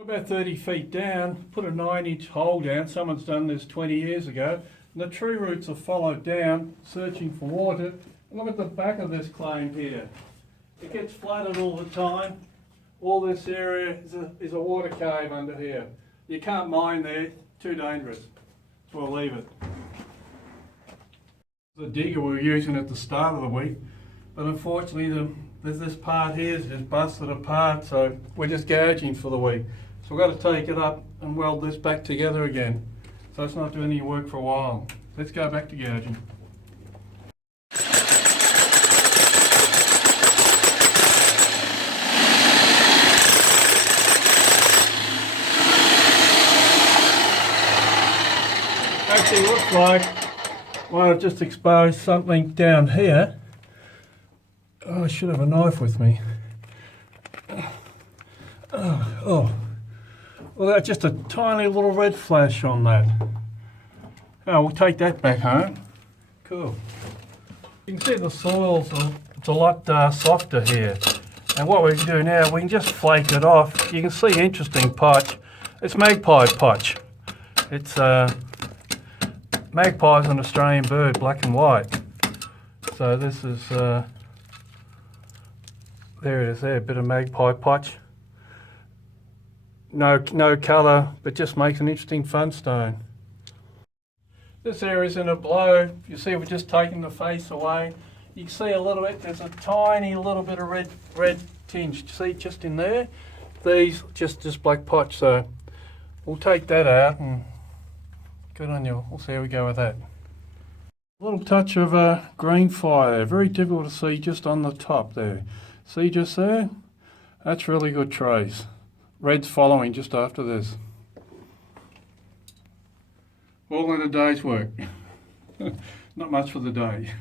About 30 feet down, put a 9-inch hole down. Someone's done this 20 years ago. And the tree roots are followed down, searching for water. And look at the back of this claim here. It gets flooded all the time. All this area is a water cave under here. You can't mine there, too dangerous. So we'll leave it. The digger we were using at the start of the week, but unfortunately there's this part here is just busted apart, so we're just gouging for the week. So we've got to take it up and weld this back together again. So it's not doing any work for a while. Let's go back to gouging. Actually looks like I might have just exposed something down here. Oh, I should have a knife with me. Oh. Well, that's just a tiny little red flash on that. Oh, we'll take that back home. Cool. You can see the soil's it's a lot softer here. And what we can do now, we can just flake it off. You can see interesting potch. It's magpie potch. It's magpie's an Australian bird, black and white. So this is, there it is there, a bit of magpie potch. No colour, but just makes an interesting fun stone. This area's in a blow. You see we're just taking the face away. You can see a little bit, there's a tiny little bit of red tinge. See just in there? These, just black potch. So we'll take that out and good on you. We'll see how we go with that. A little touch of green fire. Very difficult to see just on the top there. See just there? That's really good trace. Red's following just after this. All in a day's work. Not much for the day.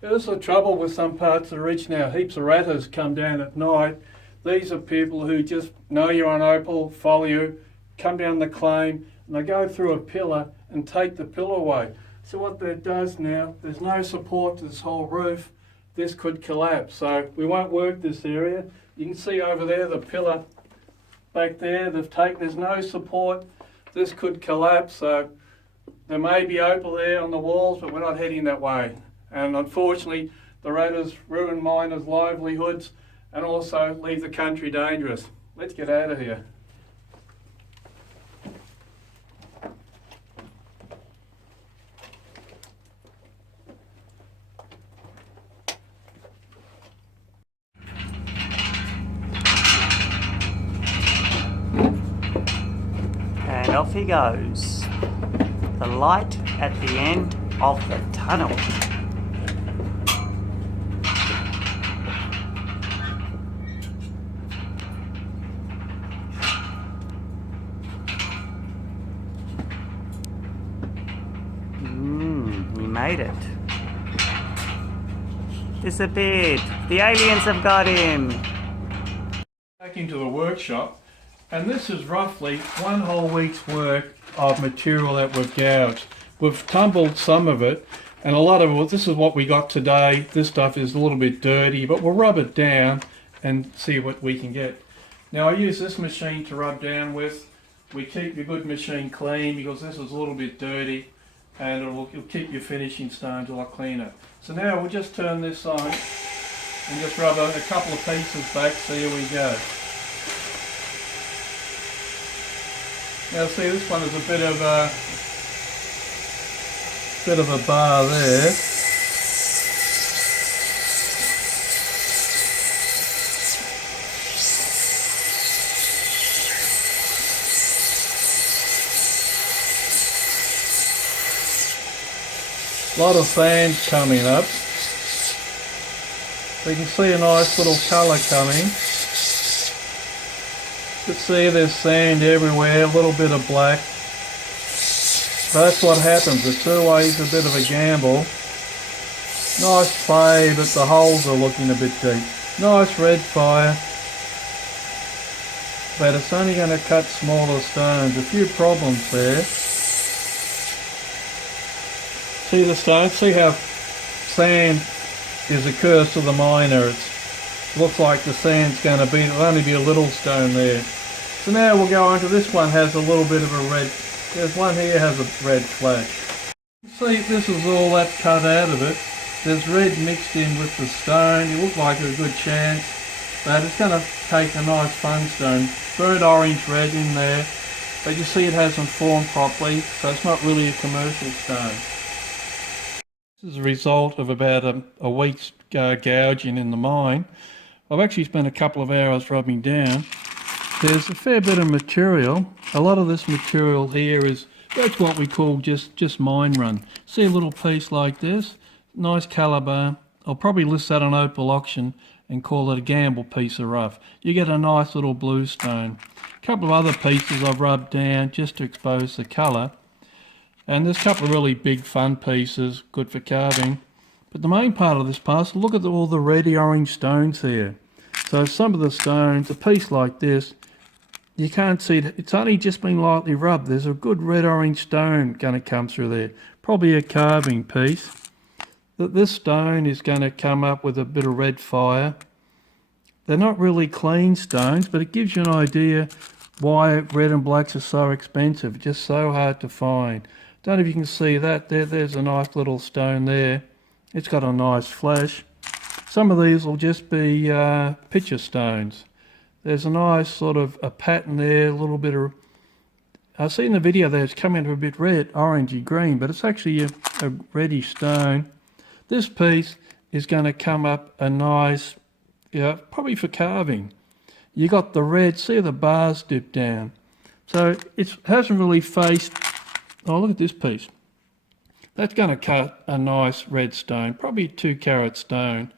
This is the trouble with some parts of the ridge now. Heaps of ratters come down at night. These are people who just know you're on Opal, follow you, come down the claim, and they go through a pillar and take the pillar away. So what that does now, there's no support to this whole roof. This could collapse. So we won't work this area. You can see over there the pillar back there, there's no support. This could collapse, so there may be opal there on the walls, but we're not heading that way. And unfortunately, the ratters ruin miners' livelihoods and also leave the country dangerous. Let's get out of here. And off he goes. The light at the end of the tunnel. He made it. Disappeared. The aliens have got him. Back into the workshop. And this is roughly one whole week's work of material that we've gouged. We've tumbled some of it, and a lot of it, this is what we got today. This stuff is a little bit dirty, but we'll rub it down and see what we can get. Now I use this machine to rub down with. We keep your good machine clean because this is a little bit dirty, and it'll keep your finishing stones a lot cleaner. So now we'll just turn this on and just rub a couple of pieces back, so here we go. Now see, this one is a bit of a bar there. A lot of sand coming up. So you can see a nice little colour coming. You can see there's sand everywhere, a little bit of black. That's what happens. The two-way's a bit of a gamble. Nice play, but the holes are looking a bit deep. Nice red fire. But it's only going to cut smaller stones. A few problems there. See the stones? See how sand is a curse of the miner. looks like the sand's going to be, it'll only be a little stone there. So now we'll go on to this one, has a little bit of a red, there's one here has a red flash. See, this is all that's cut out of it. There's red mixed in with the stone. It looks like a good chance, but it's going to take a nice fun stone. Burnt orange red in there, but you see it hasn't formed properly, so it's not really a commercial stone. This is a result of about a week's gouging in the mine. I've actually spent a couple of hours rubbing down. There's a fair bit of material. A lot of this material here is, that's what we call just mine run. See a little piece like this, nice caliber. I'll probably list that on Opal auction and call it a gamble piece of rough. You get a nice little blue stone. A couple of other pieces I've rubbed down just to expose the colour. And there's a couple of really big fun pieces, good for carving. But the main part of this parcel, look at all the reddy orange stones here. So some of the stones, a piece like this, you can't see it. It's only just been lightly rubbed. There's a good red orange stone going to come through there. Probably a carving piece. This stone is going to come up with a bit of red fire. They're not really clean stones, but it gives you an idea why red and blacks are so expensive. Just so hard to find. Don't know if you can see that. There's a nice little stone there. It's got a nice flash. Some of these will just be picture stones. There's a nice sort of a pattern there, a little bit of, I see in the video there it's coming up a bit red, orangey green, but it's actually a reddish stone. This piece is going to come up a nice, probably for carving. You got the red, see the bars dip down. So it hasn't really faced, oh look at this piece. That's going to cut a nice red stone, probably a 2 carat stone.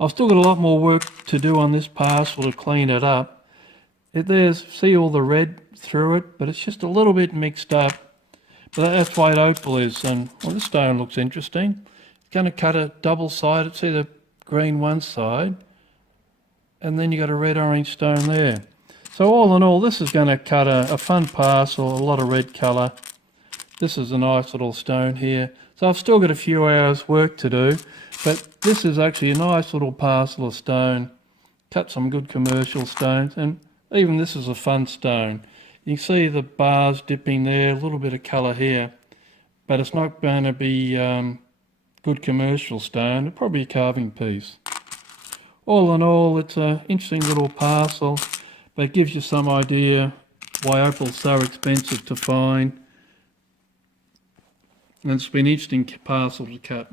I've still got a lot more work to do on this parcel to clean it up. See all the red through it, but it's just a little bit mixed up. But that's why opal is. And well, this stone looks interesting. It's going to cut a double-sided, see the green one side, and then you got a red-orange stone there. So all in all, this is going to cut a fun parcel, a lot of red colour. This is a nice little stone here. So I've still got a few hours work to do, but this is actually a nice little parcel of stone. Cut some good commercial stones, and even this is a fun stone. You can see the bars dipping there, a little bit of colour here, but it's not going to be good commercial stone, probably a carving piece. All in all, it's an interesting little parcel, but it gives you some idea why opal's so expensive to find. And it's been an interesting parcel to cut.